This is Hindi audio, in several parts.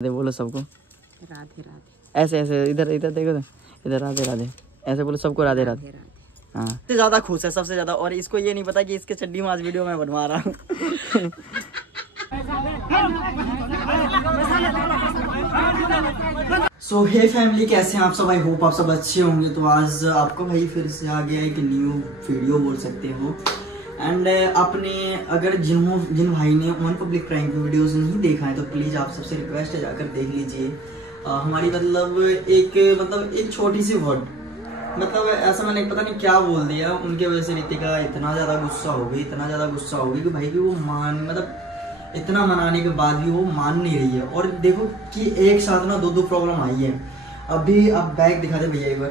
दे बोलो सबको राधे राधे। ऐसे ऐसे इधर इधर देखो इधर राधे राधे ऐसे बोलो सबको राधे राधे। हाँ सबसे ज्यादा खुश है सबसे ज्यादा, और इसको ये नहीं पता कि इसके चड्डी में आज वीडियो में बनवा रहा हूँ। सो हे फैमिली, कैसे हैं आप सब? आई होप आप सब अच्छे होंगे। तो आज आपको भाई फिर से आ गया एक न्यू वीडियो बोल सकते हो। एंड आपने अगर जिन भाई ने ऑन पब्लिक प्रैंक वीडियोस नहीं देखा है तो प्लीज़ आप सबसे रिक्वेस्ट है जाकर देख लीजिए। हमारी मतलब एक छोटी सी वर्ड, मतलब ऐसा मैंने पता नहीं क्या बोल दिया, उनके वजह से रितिका इतना ज़्यादा गुस्सा हो गई कि भाई कि वो इतना मनाने के बाद भी वो मान नहीं रही है। और देखो कि एक साथ ना दो प्रॉब्लम आई है। अभी आप बैग दिखा दे भैया एक बार,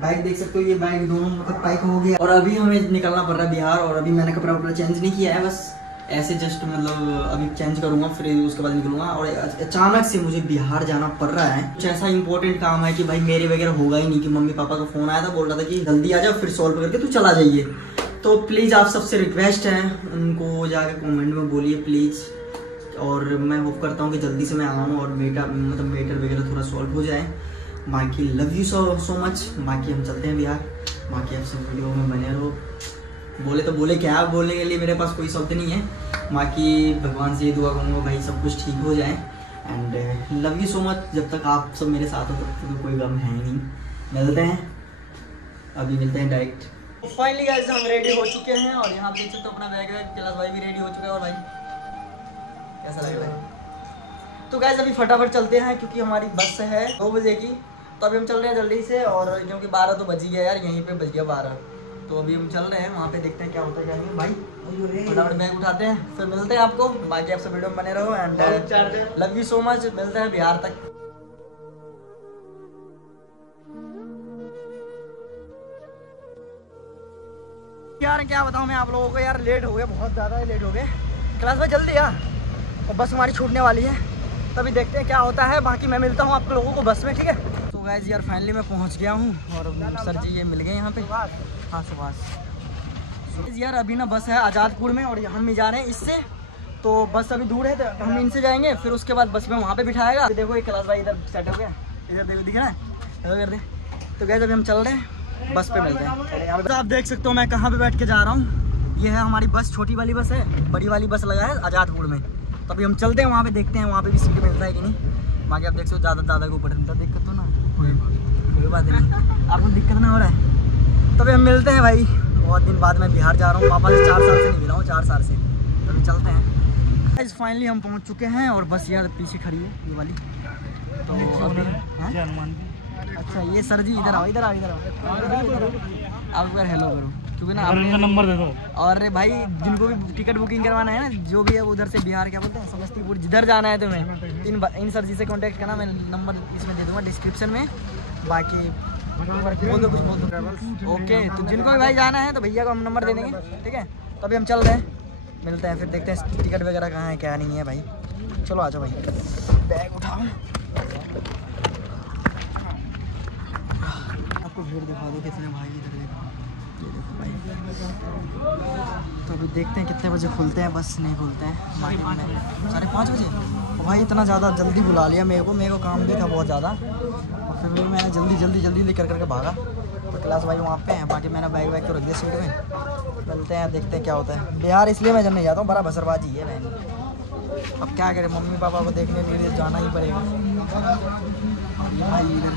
बैग देख सकते हो, ये बैग दोनों मतलब पैक हो गया और अभी हमें निकलना पड़ रहा है बिहार। और अभी मैंने कपड़ा चेंज नहीं किया है, बस ऐसे जस्ट मतलब अभी चेंज करूंगा फिर उसके बाद निकलूंगा। और अचानक से मुझे बिहार जाना पड़ रहा है, कुछ ऐसा इंपॉर्टेंट काम है कि भाई मेरे वगैरह होगा ही नहीं कि मम्मी पापा का फोन आया था, बोल रहा था कि जल्दी आ जाओ फिर सॉल्व करके तू चला जाइए। तो प्लीज़ आप सबसे रिक्वेस्ट है, उनको जाके कमेंट में बोलिए प्लीज़। और मैं होप करता हूँ कि जल्दी से मैं आऊँ और मैटर वगैरह थोड़ा सॉल्व हो जाए। बाकी लव यू सो मच। बाकी हम चलते हैं बिहार। बाकी आप सब वीडियो में बने रहो। बोले तो बोले क्या, बोलने के लिए मेरे पास कोई शब्द नहीं है। बाकी भगवान से ये दुआ करूँगा भाई सब कुछ ठीक हो जाए। And love you so much. जब तक आप सब मेरे साथ हो तब तक तो कोई गम है ही नहीं। मिलते हैं, अभी मिलते हैं डायरेक्ट। फाइनली गाइस हम रेडी हो चुके हैं और यहाँ देख सकते हो अपना बैग है। कैलाश भाई भी रेडी हो चुका है। और भाई कैसा लग रहा है? तो गाइस अभी फटाफट चलते हैं क्योंकि हमारी बस है 2 बजे की। तो अभी हम चल रहे हैं जल्दी से, और क्योंकि 12 तो बज ही गया यार, यहीं पे बज गया 12। तो अभी हम चल रहे हैं, वहाँ पे देखते हैं क्या होता है क्या नहीं। भाई फटाफट बैग उठाते हैं फिर मिलते हैं आपको। बाकी आप सब वीडियो में बने रहो। And love you so much. मिलते हैं बिहार तक। यार क्या बताऊँ मैं आप लोगों को, यार लेट हो गए, बहुत ज़्यादा लेट हो गए। क्लास में जल्दी आ और बस हमारी छूटने वाली है, तभी देखते हैं क्या होता है। बाकी मैं मिलता हूँ आप लोगों को बस में, ठीक है? तो गाइस यार फाइनली मैं पहुँच गया हूँ और सर जी ये मिल गए यहाँ पे। हाँ सुभाष यार, अभी ना बस है आज़ादपुर में और हम ही जा रहे हैं इससे। तो बस अभी दूर है तो हम इनसे जाएंगे, फिर उसके बाद बस में वहाँ पे बिठाएगा। देखो एक क्लास भाई इधर सेट हो गया, इधर देखो दिख रहा है, कर दे। तो गाइस अभी हम चल रहे हैं, बस पे मिलते हैं। तो आप देख सकते हो मैं कहाँ पे बैठ के जा रहा हूँ। ये है हमारी बस, छोटी वाली बस है, बड़ी वाली बस लगा है आज़ादपुर में। तो अभी हम चलते हैं वहाँ पे, देखते हैं वहाँ पे भी सीट मिलता है कि नहीं। बाकी आप देख सकते हो ज़्यादा के ऊपर दिक्कत तो ना कोई बात नहीं, आपको दिक्कत ना हो रहा है। तभी हम मिलते हैं भाई। बहुत दिन बाद मैं बिहार जा रहा हूँ, पापा से 4 साल से नहीं मिला हूँ, 4 साल से। तभी चलते हैं। फाइनली हम पहुँच चुके हैं और बस यार पीछे खड़ी है ये वाली। तो अच्छा ये सर जी इधर आओ, इधर आओ, आप एक बार हेलो करो क्योंकि ना आपने नंबर दे दो। और भाई जिनको भी टिकट बुकिंग करवाना है ना, जो भी है उधर से बिहार क्या बोलते हैं समस्तीपुर, जिधर जाना है तुम्हें इन सर जी से कांटेक्ट करना। मैं नंबर इसमें दे दूंगा डिस्क्रिप्शन में। बाकी बोल दो कुछ बोल दो। ओके, तो जिनको भी भाई जाना है तो भैया को हम नंबर दे देंगे, ठीक है? तो अभी हम चल रहे हैं, मिलते हैं फिर, देखते हैं टिकट वगैरह कहाँ है क्या नहीं है। भाई चलो आ जाओ भाई, बैग उठाओ, आपको भीड़ दिखा दो कितने भाई इधर देखो, ये देखो भाई। तो अभी देखते हैं कितने बजे खुलते हैं, बस नहीं खुलते हैं। 5:30 बजे। तो भाई इतना ज़्यादा जल्दी बुला लिया मेरे को काम भी था बहुत ज़्यादा, और फिर भी मैंने जल्दी लेकर करके भागा। तो क्लास भाई वहाँ पे हैं। बाकी मैंने बैग तो रख दिया सीट में। मिलते हैं, देखते हैं क्या होता है। बिहार इसलिए मैं जब नहीं जाता हूँ, बड़ा बसरबाजी है मैंने। अब क्या करें, मम्मी पापा को देखने के लिए जाना ही पड़ेगा। भाई इधर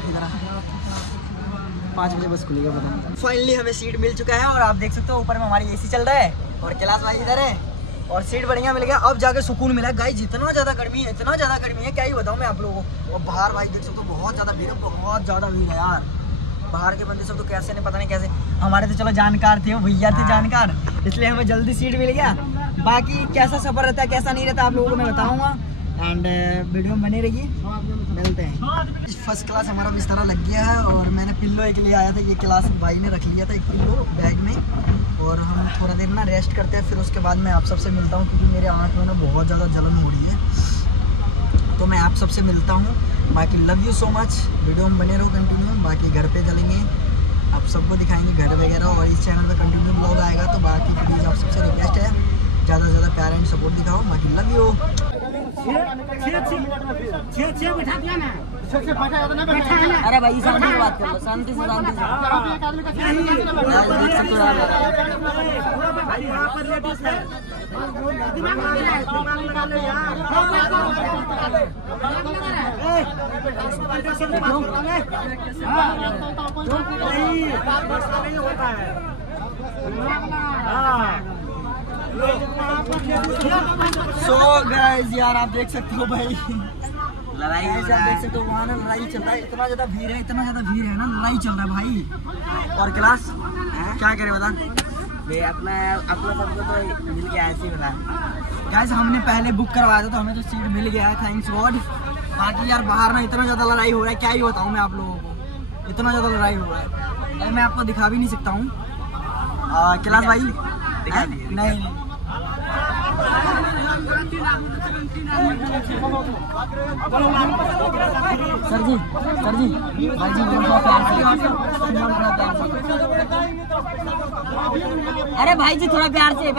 5 बजे बस खुलेगा पता। फाइनली हमें सीट मिल चुका है और आप देख सकते हो ऊपर में हमारी एसी चल रहा है और कैलाश भाई इधर है और सीट बढ़िया मिल गया। अब जाके सुकून मिला। गाइस इतना ज़्यादा गर्मी है क्या ही बताऊँ मैं आप लोगों को। और बाहर भाई देख सकते हो बहुत ज़्यादा भीड़ है यार। बाहर के बंदे सब तो कैसे नहीं, पता नहीं कैसे। हमारे तो चलो जानकार थे, वो भैया थे जानकार, इसलिए हमें जल्दी सीट मिल गया। बाकी कैसा सफ़र रहता है कैसा नहीं रहता आप लोगों को मैं बताऊँगा। एंड वीडियो में बने रहिए, मिलते हैं। फर्स्ट क्लास हमारा बिस्तर लग गया है और मैंने पिल्लो एक लिए आया था, ये क्लास भाई ने रख लिया था एक पिल्लो बैग में। और हम थोड़ा देर ना रेस्ट करते हैं, फिर उसके बाद मैं आप सबसे मिलता हूँ क्योंकि मेरे आँख में ना बहुत ज़्यादा जलन हो रही है। तो मैं आप सबसे मिलता हूँ। बाकी love you so much. Video में बने रहो कंटिन्यू। बाकी घर पे चलेंगे, आप सबको दिखाएंगे घर वगैरह, और इस चैनल पे कंटिन्यू ब्लॉग आएगा। तो बाकी प्लीज़ आप सबसे रिक्वेस्ट है ज़्यादा से ज़्यादा प्यार एंड सपोर्ट दिखाओ। बाकी लव यू। बैठा दिया ना। अरे भाई शांति से बात कर लो, शांति से सो गाइस यार आप देख सकते हो भाई लड़ाई ऐसे आप देख सकते हो, वहाँ ना लड़ाई चल रहा है, इतना ज्यादा भीड़ है, इतना ज्यादा भीड़ है ना, लड़ाई चल रहा है भाई। और क्लास क्या करे बता अपना सबको तो मिल गया ऐसे बता। गाइस हमने पहले बुक करवाया था तो हमें तो सीट मिल गया है, थैंक्स गॉड। बाकी यार बाहर ना इतना ज्यादा लड़ाई हो रहा है, क्या ही बताऊँ मैं आप लोगों को, इतना ज्यादा लड़ाई हो रहा है, मैं आपको दिखा भी नहीं सकता हूँ। क्लास भाई नहीं सर जी भाई जी अरे भाई जी थोड़ा प्यार से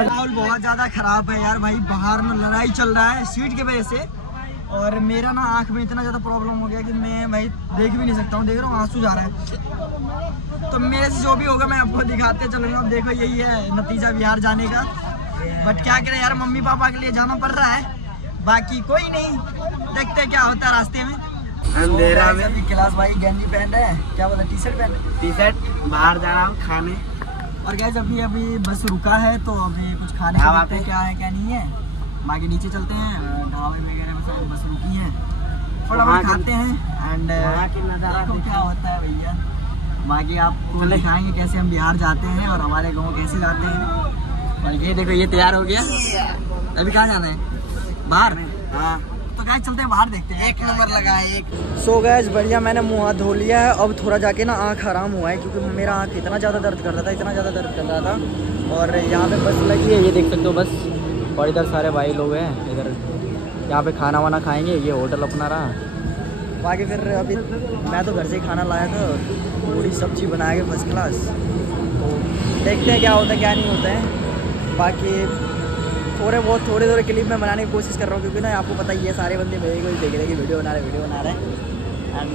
माहौल बहुत ज्यादा खराब है यार भाई, बाहर में लड़ाई चल रहा है सीट की वजह से। और मेरा ना आंख में इतना ज्यादा प्रॉब्लम हो गया कि मैं भाई देख भी नहीं सकता हूँ, देख रहा हूँ आंसू जा रहा है। तो मेरे से जो भी होगा मैं आपको दिखाते चलूंगा। अब देखो यही है नतीजा बिहार जाने का, बट क्या करें यार मम्मी पापा के लिए जाना पड़ रहा है, बाकी कोई नहीं, देखते क्या होता है रास्ते में। अंधेरा में अभी क्लास भाई गंजी पहन रहे हैं, क्या बोला टी शर्ट बाहर जा रहा हूँ खाने। और गैस अभी बस रुका है तो अभी कुछ खाने का देखते हैं क्या है क्या नहीं है, बाकी नीचे चलते हैं ढाबे वगैरह में, बस रुकी है फटाफट खाते हैं एंड क्या होता है भैया। बाकी आपको दिखाएंगे कैसे हम बिहार जाते हैं और हमारे गाँव कैसे जाते हैं। और ये देखो ये तैयार हो गया, अभी कहाँ जाना है बाहर। हाँ तो गाइस चलते हैं बाहर देखते हैं, 1 नंबर लगा है एक। सो गाइस बढ़िया मैंने मुँह हाथ धो लिया है, अब थोड़ा जाके ना आँख आराम हुआ है क्योंकि मेरा आँख इतना ज़्यादा दर्द कर रहा था, इतना ज़्यादा दर्द कर रहा था। और यहाँ पे बस लगी है, ये देख सकते हो बस, और इधर सारे भाई लोग हैं, इधर यहाँ पे खाना वाना खाएंगे, ये होटल अपना रहा। बाकी फिर अभी मैं तो घर से ही खाना लाया था, पूरी सब्जी बना के फर्स्ट क्लास, तो देखते हैं क्या होता है क्या नहीं होता है। बाकी थोड़े क्लिप में बनाने की कोशिश कर रहा हूँ क्योंकि ना आपको पता ही है सारे बंदे मेरे को ही देख रहे हैं कि वीडियो बना रहे हैं। एंड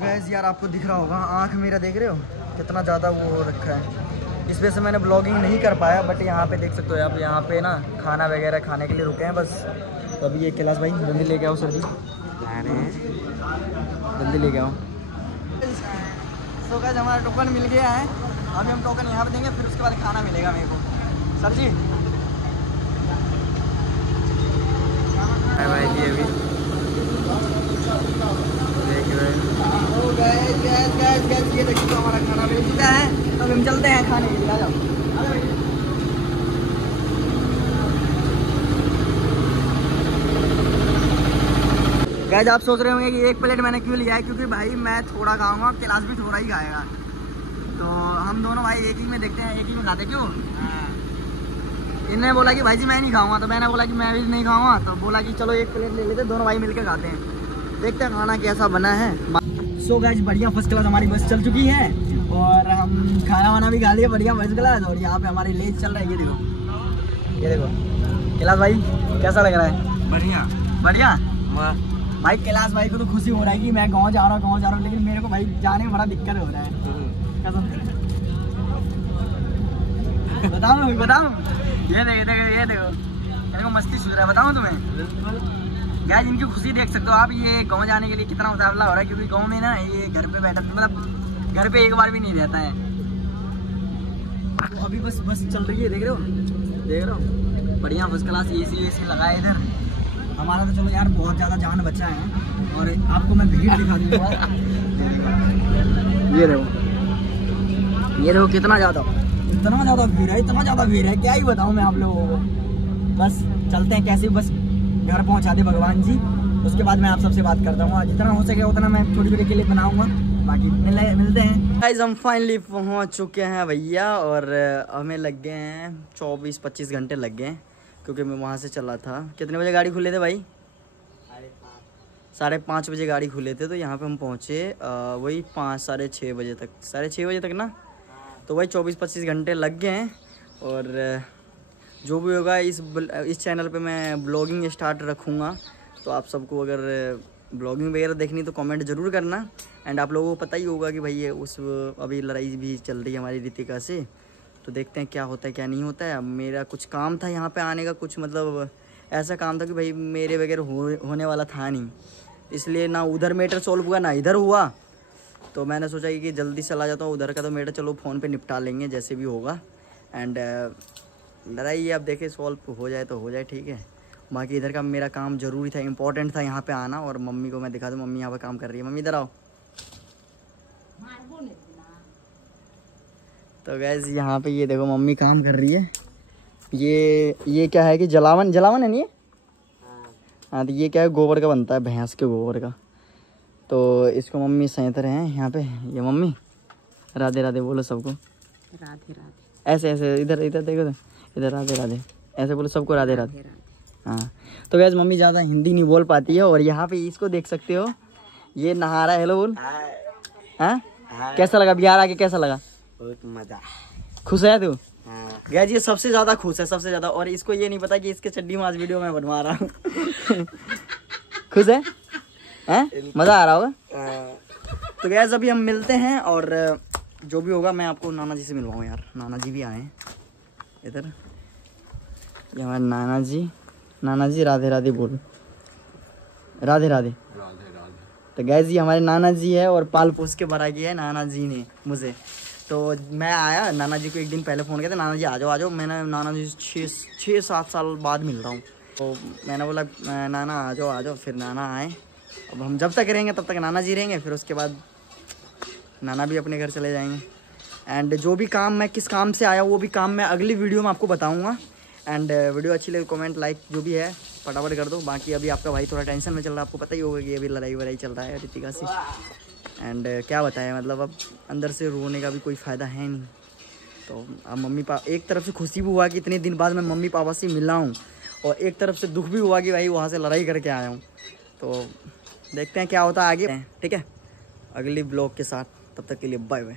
गैस यार आपको दिख रहा होगा आँख मेरा देख रहे हो कितना ज़्यादा वो रखा है, इस वजह से मैंने ब्लॉगिंग नहीं कर पाया। बट यहाँ पे देख सकते हो आप, यहाँ पे ना खाना वगैरह खाने के लिए रुके हैं बस। तो अभी ये कैलाश भाई जल्दी लेके आओ, सर जी जल्दी लेके आओ। तो गाइस हमारा टोकन मिल गया है, अभी हम टोकन यहाँ पे देंगे, फिर उसके बाद खाना मिलेगा मेरे को। सर जी भाई जी अभी देख रहे हैं ये देखिए तो हमारा खाना मिल चुका है, अब हम चलते हैं खाने के लिए। आ जाओ गाइस आप सोच रहे होंगे कि एक प्लेट मैंने क्यों लिया है, क्योंकि भाई मैं थोड़ा खाऊंगा, क्लास भी थोड़ा ही खाएगा, तो हम दोनों भाई एक ही में देखते हैं, एक ही में खाते। क्यों इन्होंने बोला कि भाई जी मैं नहीं खाऊंगा, तो मैंने बोला कि मैं भी नहीं खाऊंगा, तो बोला कि चलो एक प्लेट ले लेते, दोनों भाई मिलकर खाते हैं, देखते हैं खाना कैसा बना है। सो गाइस बढ़िया फर्स्ट क्लास हमारी बस चल चुकी है और हम खाना वाना भी खा लिया बढ़िया फर्स्ट क्लास। और यहाँ पे हमारे लेज चल रहा है, ये देखो कैलाश भाई कैसा लग रहा है? बढ़िया भाई। कैलाश भाई को तो खुशी हो रहा है कि मैं गाँव जा रहा हूँ, लेकिन मेरे को भाई जाने में बड़ा दिक्कत हो रहा है। बताओ ये देखो मेरे को मस्ती सूझ रहा है, बताऊँ तुम्हें गाइस इनकी खुशी देख सकते हो आप, ये गाँव जाने के लिए कितना मुकाबला हो रहा है, क्योंकि गाँव में ना ये घर पे बैठा, मतलब घर पे एक बार भी नहीं रहता है। तो अभी बस चल रही है, देख रहे हो बढ़िया फर्स्ट क्लास, एसी लगा है इधर हमारा। तो चलो यार बहुत ज़्यादा जान बचा है। और आपको मैं भीड़ दिखा दूँगा, ये देखो कितना ज़्यादा भीड़ है, क्या ही बताऊँ मैं आप लोगों को। बस चलते हैं कैसे, बस घर पहुंचा दे भगवान जी, उसके बाद मैं आप सबसे बात करता हूँ। जितना हो सके उतना मैं छोटी क्लिप बनाऊंगा, बाकी मिलते हैं। गाइस हम फाइनली पहुंच चुके हैं भैया, और हमें लग गए हैं 24-25 घंटे लग गए हैं, क्योंकि मैं वहाँ से चला था। कितने बजे गाड़ी खुले थे भाई? 5:30 बजे गाड़ी खुले थे, तो यहाँ पे हम पहुँचे वही 5 साढ़े 6 बजे तक, 6:30 बजे तक ना। तो वही 24-25 घंटे लग गए हैं। और जो भी होगा इस चैनल पे मैं ब्लॉगिंग स्टार्ट रखूँगा, तो आप सबको अगर ब्लॉगिंग वगैरह देखनी तो कमेंट ज़रूर करना। एंड आप लोगों को पता ही होगा कि भाई ये अभी लड़ाई भी चल रही है हमारी रितिका से, तो देखते हैं क्या होता है क्या नहीं होता है। अब मेरा कुछ काम था यहाँ पे आने का, कुछ मतलब ऐसा काम था कि भाई मेरे वगैरह होने वाला था नहीं, इसलिए ना उधर मैटर सॉल्व हुआ ना इधर हुआ। तो मैंने सोचा कि जल्दी चला जाता हूँ उधर का, तो मैटर चलो फ़ोन पे निपटा लेंगे जैसे भी होगा। एंड लड़ाई अब देखे सॉल्व हो जाए तो हो जाए, ठीक है। बाकी इधर का मेरा काम ज़रूरी था, इम्पोर्टेंट था यहाँ पे आना। और मम्मी को मैं दिखा दूँ, मम्मी यहाँ पे काम कर रही है। मम्मी इधर आओ। तो गैस यहाँ पे ये देखो मम्मी काम कर रही है। ये क्या है कि जलावन है नहीं? हाँ, तो ये क्या है, गोबर का बनता है, भैंस के गोबर का। तो इसको मम्मी सैंत रहे हैं यहाँ पे। ये मम्मी राधे राधे बोलो सबको। राधे राधे। ऐसे इधर देखो, इधर राधे राधे ऐसे बोलो सबको, राधे राधे। हाँ, तो गैस मम्मी ज़्यादा हिंदी नहीं बोल पाती है। और यहाँ पे इसको देख सकते हो, ये नहा रहा है। हेलो बोल। हाँ, कैसा लगा बिहार आके, कैसा लगा? बहुत मजा। खुश है तू? गैस ये सबसे ज़्यादा खुश है, सबसे ज़्यादा। और इसको ये नहीं पता कि इसके चड्डी में आज वीडियो मैं बनवा रहा हूँ। खुश है? मज़ा आ रहा होगा। तो गैस अभी हम मिलते हैं, और जो भी होगा मैं आपको नाना जी से मिलवाऊँ यार। नाना जी भी आए हैं इधर। ये हमारे नाना जी राधे राधे बोलो। राधे राधे। तो गैस ये हमारे नाना जी है, और पाल पोस के भरा गया है नाना जी ने मुझे। तो मैं आया, नाना जी को एक दिन पहले फ़ोन किया था, नाना जी आ जाओ। मैंने नाना जी 6-7 साल बाद मिल रहा हूँ। तो मैंने बोला नाना आ जाओ। फिर नाना आए। अब हम जब तक रहेंगे तब तक नाना जी रहेंगे, फिर उसके बाद नाना भी अपने घर चले जाएंगे। एंड जो भी काम मैं किस काम से आया वो भी काम मैं अगली वीडियो में आपको बताऊँगा। एंड वीडियो अच्छी लगे कमेंट लाइक जो भी है फटाफट कर दो। बाकी अभी आपका भाई थोड़ा टेंशन में चल रहा है, आपको पता ही होगा कि अभी लड़ाई वड़ाई चल रहा है रितिका से। एंड क्या बताएं, मतलब अब अंदर से रोने का भी कोई फ़ायदा है नहीं। तो अब मम्मी पापा, एक तरफ से खुशी भी हुआ कि इतने दिन बाद मैं मम्मी पापा से मिला हूँ, और एक तरफ से दुख भी हुआ कि भाई वहाँ से लड़ाई करके आया हूँ। तो देखते हैं क्या होता है आगे, ठीक है, अगली ब्लॉग के साथ। तब तक के लिए बाय बाय।